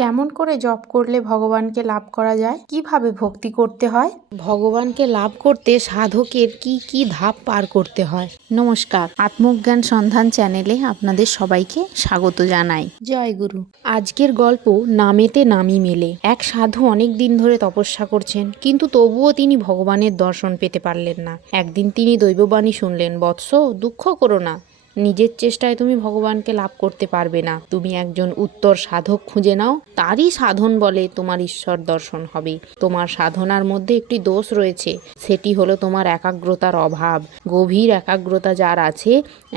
কেমন করে জপ করলে ভগবানকে লাভ করা যায়? কীভাবে ভক্তি করতে হয়? ভগবানকে লাভ করতে সাধকের কি কি ধাপ পার করতে হয়? নমস্কার। আত্মজ্ঞান সন্ধান চ্যানেলে আপনাদের সবাইকে স্বাগত জানাই। জয় গুরু। আজকের গল্প নামেতে নামি মেলে। এক সাধু অনেক দিন ধরে তপস্যা করছেন কিন্তু তবুও তিনি ভগবানের দর্শন পেতে পারলেন না। একদিন তিনি দৈববাণী শুনলেন বৎস দুঃখ করো না। নিজের চেষ্টায় তুমি ভগবানকে লাভ করতে পারবে না। তুমি একজন উত্তর সাধক খুঁজে নাও, তারই সাধন বলে তোমার ঈশ্বর দর্শন হবে। তোমার সাধনার মধ্যে একটি দোষ রয়েছে, সেটি হলো তোমার একাগ্রতার অভাব। গভীর একাগ্রতা যার আছে,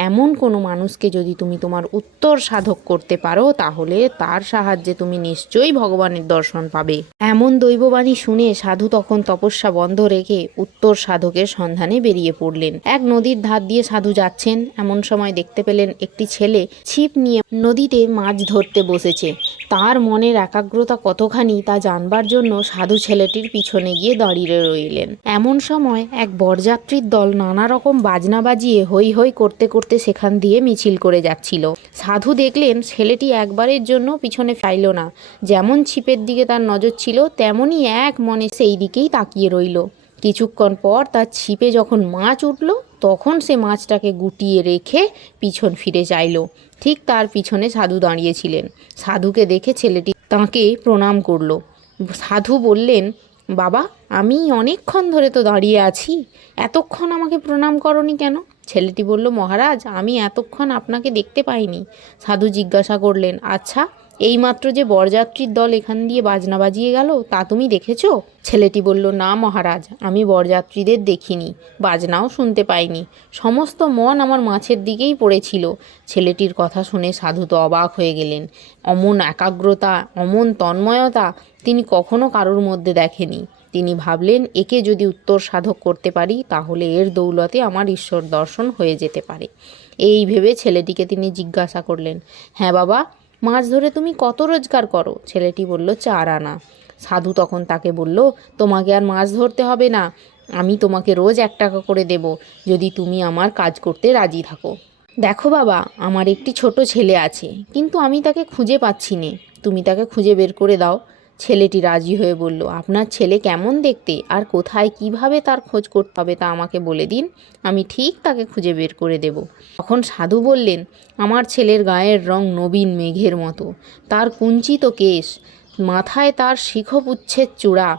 এমন কোনো মানুষকে যদি তুমি তোমার উত্তর সাধক করতে পারো, তাহলে তার সাহায্যে তুমি নিশ্চয়ই ভগবানের দর্শন পাবে। এমন দৈববাণী শুনে সাধু তখন তপস্যা বন্ধ রেখে উত্তর সাধকের সন্ধানে বেরিয়ে পড়লেন। এক নদীর ধার দিয়ে সাধু যাচ্ছেন। এমন সময় দেখতে পেলেন একটি ছেলে ছিপ নিয়ে নদীতে মাছ ধরতে বসেছে। তার মনের একাগ্রতা কতখানি তা জানবার জন্য সাধু ছেলেটির পিছনে গিয়ে দাঁড়িয়ে রইলেন। এমন সময় এক বরযাত্রীর দল নানা রকম বাজনা বাজিয়ে হই হই করতে করতে সেখান দিয়ে মিছিল করে যাচ্ছিল। সাধু দেখলেন ছেলেটি একবারের জন্য পিছনে ফাইল না। যেমন ছিপের দিকে তার নজর ছিল তেমনই এক মনে সেই দিকেই তাকিয়ে রইল। কিছুক্ষণ পর তার ছিপে যখন মাছ উঠল, তখন সে মাছটাকে গুটিয়ে রেখে পিছন ফিরে চাইল ঠিক তার পিছনে সাধু দাঁড়িয়েছিলেন। সাধুকে দেখে ছেলেটি তাঁকে প্রণাম করল। সাধু বললেন, বাবা, আমি অনেকক্ষণ ধরে তো দাঁড়িয়ে আছি। এতক্ষণ আমাকে প্রণাম করনি কেন? ছেলেটি বলল, মহারাজ, আমি এতক্ষণ আপনাকে দেখতে পাইনি। সাধু জিজ্ঞাসা করলেন আচ্ছা এইমাত্র যে বরযাত্রীর দল এখান দিয়ে বাজনা বাজিয়ে গেল, তা তুমি দেখেছ? ছেলেটি বলল, না মহারাজ, আমি বরযাত্রীদের দেখিনি, বাজনাও শুনতে পাইনি। সমস্ত মন আমার মাছের দিকেই পড়েছিল। ছেলেটির কথা শুনে সাধু তো অবাক হয়ে গেলেন। অমন একাগ্রতা, অমন তন্ময়তা তিনি কখনো কারোর মধ্যে দেখেনি। তিনি ভাবলেন, একে যদি উত্তর সাধক করতে পারি, তাহলে এর দৌলতে আমার ঈশ্বর দর্শন হয়ে যেতে পারে। এই ভেবে ছেলেটিকে তিনি জিজ্ঞাসা করলেন হ্যাঁ বাবা মাছ ধরে তুমি কত রোজগার করো? ছেলেটি বলল, চার আনা। সাধু তখন তাকে বলল, তোমাকে আর মাছ ধরতে হবে না। আমি তোমাকে রোজ এক টাকা করে দেব, যদি তুমি আমার কাজ করতে রাজি থাকো। দেখো বাবা, আমার একটি ছোট ছেলে আছে, কিন্তু আমি তাকে খুঁজে পাচ্ছি নে। তুমি তাকে খুঁজে বের করে দাও। ছেলেটি রাজি হয়ে বলল, আপনার ছেলে কেমন দেখতে? আর কোথায় কীভাবে তার খোঁজ করতে হবে তা আমাকে বলে দিন, আমি ঠিক তাকে খুঁজে বের করে দেব। তখন সাধু বললেন, আমার ছেলের গায়ের রং নবীন মেঘের মতো। তার কুঞ্চিত কেশ, মাথায় তার শিখপুচ্ছের চূড়া,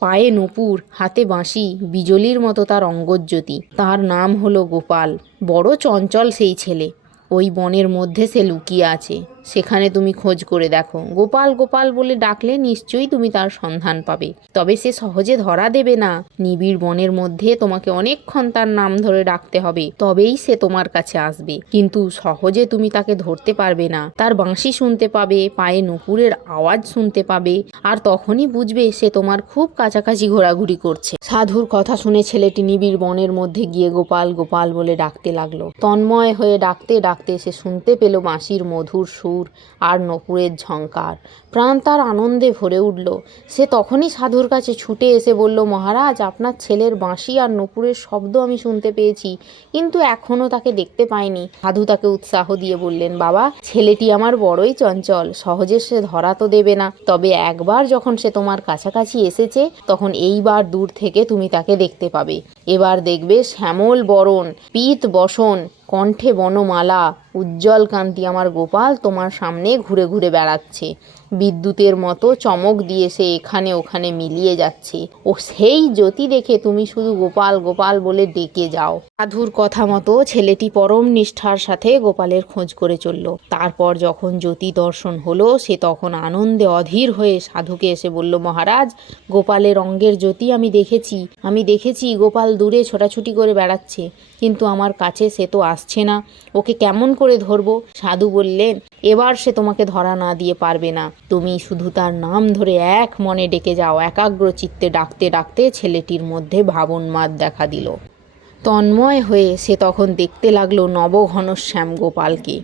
পায়ে নূপুর, হাতে বাঁশি, বিজলির মতো তার অঙ্গজ্যোতি। তার নাম হলো গোপাল। বড় চঞ্চল সেই ছেলে। ওই বনের মধ্যে সে লুকিয়ে আছে। সেখানে তুমি খোঁজ করে দেখো। গোপাল গোপাল বলে ডাকলে নিশ্চয়ই তুমি তার সন্ধান পাবে। তবে সে সহজে ধরা দেবে না। নিবিড় বনের মধ্যে তোমাকে অনেকক্ষণ তার নাম ধরে ডাকতে হবে। তবেই সে তোমার কাছে আসবে। কিন্তু সহজে তুমি তাকে ধরতে পারবে না। তার বাঁশি শুনতে পাবে, পায়ে নুপুরের আওয়াজ শুনতে পাবে, আর তখনই বুঝবে সে তোমার খুব কাছাকাছি ঘোরাঘুরি করছে। সাধুর কথা শুনে ছেলেটি নিবিড় বনের মধ্যে গিয়ে গোপাল গোপাল বলে ডাকতে লাগল। তন্ময় হয়ে ডাকতে ডাকতে সে শুনতে পেল বাঁশির মধুর সুর আর নপুরের ঝঙ্কার প্রাণ তার আনন্দে ভরে উঠল। সে তখনই সাধুর কাছে ছুটে এসে বলল, মহারাজ, আপনার ছেলের বাঁশি আর নপুরের শব্দ আমি শুনতে পেয়েছি, কিন্তু এখনও তাকে দেখতে পাইনি। সাধু তাকে উৎসাহ দিয়ে বললেন, বাবা, ছেলেটি আমার বড়ই চঞ্চল, সহজে সে ধরা তো দেবে না। তবে একবার যখন সে তোমার কাছাকাছি এসেছে, তখন এইবার দূর থেকে তুমি তাকে দেখতে পাবে। এবার দেখবে শ্যামল বরণ, পিত বসন কণ্ঠে বনমালা উজ্জ্বল কান্তি আমার গোপাল তোমার সামনে ঘুরে ঘুরে বেড়াচ্ছে। বিদ্যুতের মতো চমক দিয়ে সে এখানে ওখানে মিলিয়ে যাচ্ছে। ও সেই জ্যোতি দেখে তুমি শুধু গোপাল গোপাল বলে ডেকে যাও। সাধুর কথা মতো ছেলেটি পরম নিষ্ঠার সাথে গোপালের খোঁজ করে চলল। তারপর যখন জ্যোতি দর্শন হলো, সে তখন আনন্দে অধীর হয়ে সাধুকে এসে বলল, মহারাজ, গোপালের অঙ্গের জ্যোতি আমি দেখেছি। আমি দেখেছি গোপাল দূরে ছোটাছুটি করে বেড়াচ্ছে। কিন্তু আমার কাছে সে তো আসছে না। ওকে কেমন করে ধরবো। সাধু বললেন, এবার সে তোমাকে ধরা না দিয়ে পারবে না। তুমি শুধু তার নাম ধরে এক মনে ডেকে যাও। একাগ্র চিত্তে ডাকতে ডাকতে ছেলেটির মধ্যে ভাবনমাদ দেখা দিল। তন্ময় হয়ে সে তখন দেখতে লাগল নবঘনশ্যাম গোপালকে।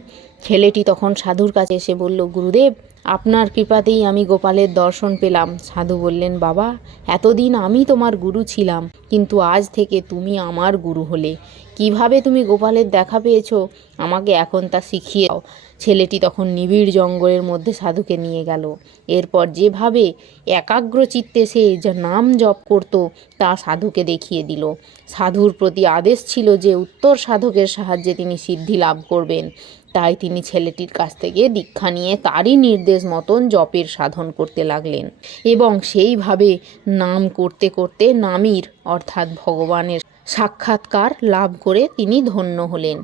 ছেলেটি তখন সাধুর কাছে এসে বলল, গুরুদেব আপনার কৃপাতেই আমি গোপালের দর্শন পেলাম। সাধু বললেন, বাবা, এতদিন আমি তোমার গুরু ছিলাম, কিন্তু আজ থেকে তুমি আমার গুরু হলে। কীভাবে তুমি গোপালের দেখা পেয়েছ? আমাকে এখন তা শিখিয়ে দাও। ছেলেটি তখন নিবিড় জঙ্গলের মধ্যে সাধুকে নিয়ে গেল। এরপর যেভাবে একাগ্র চিত্তে সে যা নাম জপ করত, তা সাধুকে দেখিয়ে দিল। সাধুর প্রতি আদেশ ছিল যে, উত্তর সাধকের সাহায্যে তিনি সিদ্ধি লাভ করবেন। তাই তিনি ছেলেটির কাছ থেকে দীক্ষা নিয়ে তারই নির্দেশ মতন জপের সাধন করতে লাগলেন এবং সেইভাবে নাম করতে করতে নামির, অর্থাৎ ভগবানের সাক্ষাৎকার লাভ করে তিনি ধন্য হলেন।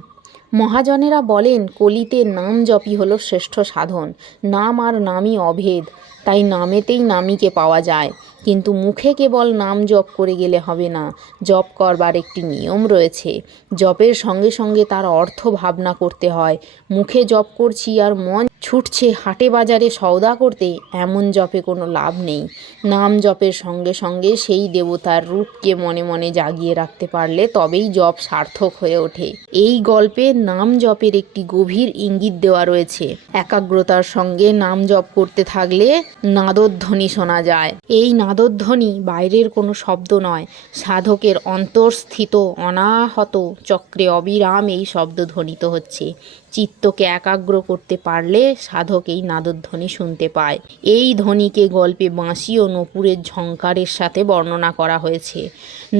মহাজনেরা বলেন, কলিতে নাম জপই হলো শ্রেষ্ঠ সাধন, নাম আর নামই অভেদ, তাই নামেতেই নামীকে পাওয়া যায়। কিন্তু মুখে কেবল নাম জপ করে গেলে হবে না। জপ করবার একটি নিয়ম রয়েছে। জপের সঙ্গে সঙ্গে তার অর্থ ভাবনা করতে হয়। মুখে জপ করছি আর মন ছুটছে হাটে বাজারে সওদা করতে, এমন জপে কোনো লাভ নেই। নাম জপের সঙ্গে সঙ্গে সেই দেবতার রূপকে মনে মনে জাগিয়ে রাখতে পারলে তবেই জপ সার্থক হয়ে ওঠে। এই গল্পে নাম জপের একটি গভীর ইঙ্গিত দেওয়া রয়েছে। একাগ্রতার সঙ্গে নাম জপ করতে থাকলে নাদধ্বনি শোনা যায়। এই নাদধ্বনি বাইরের কোনো শব্দ নয়। সাধকের অন্তর্স্থিত অনাহত চক্রে অবিরাম এই শব্দ ধ্বনিত হচ্ছে। চিত্তকে একাগ্র করতে পারলে সাধক এই নাদধ্বনি শুনতে পায়। এই ধ্বনিকে গল্পে বাঁশি ও নপুরের ঝঙ্কারের সাথে বর্ণনা করা হয়েছে।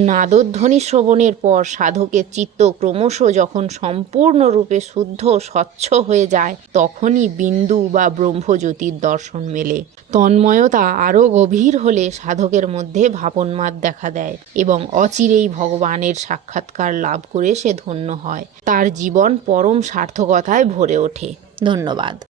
নাদধ্বনি শ্রবণের পর সাধকের চিত্ত ক্রমশ যখন সম্পূর্ণরূপে শুদ্ধ স্বচ্ছ হয়ে যায়, তখনই বিন্দু বা ব্রহ্মজ্যোতির দর্শন মেলে। তন্ময়তা আরও গভীর হলে সাধকের মধ্যে ভাবন্মাদ দেখা দেয় এবং অচিরেই ভগবানের সাক্ষাৎকার লাভ করে সে ধন্য হয়। তার জীবন পরম সার্থকতায় ভরে ওঠে। ধন্যবাদ।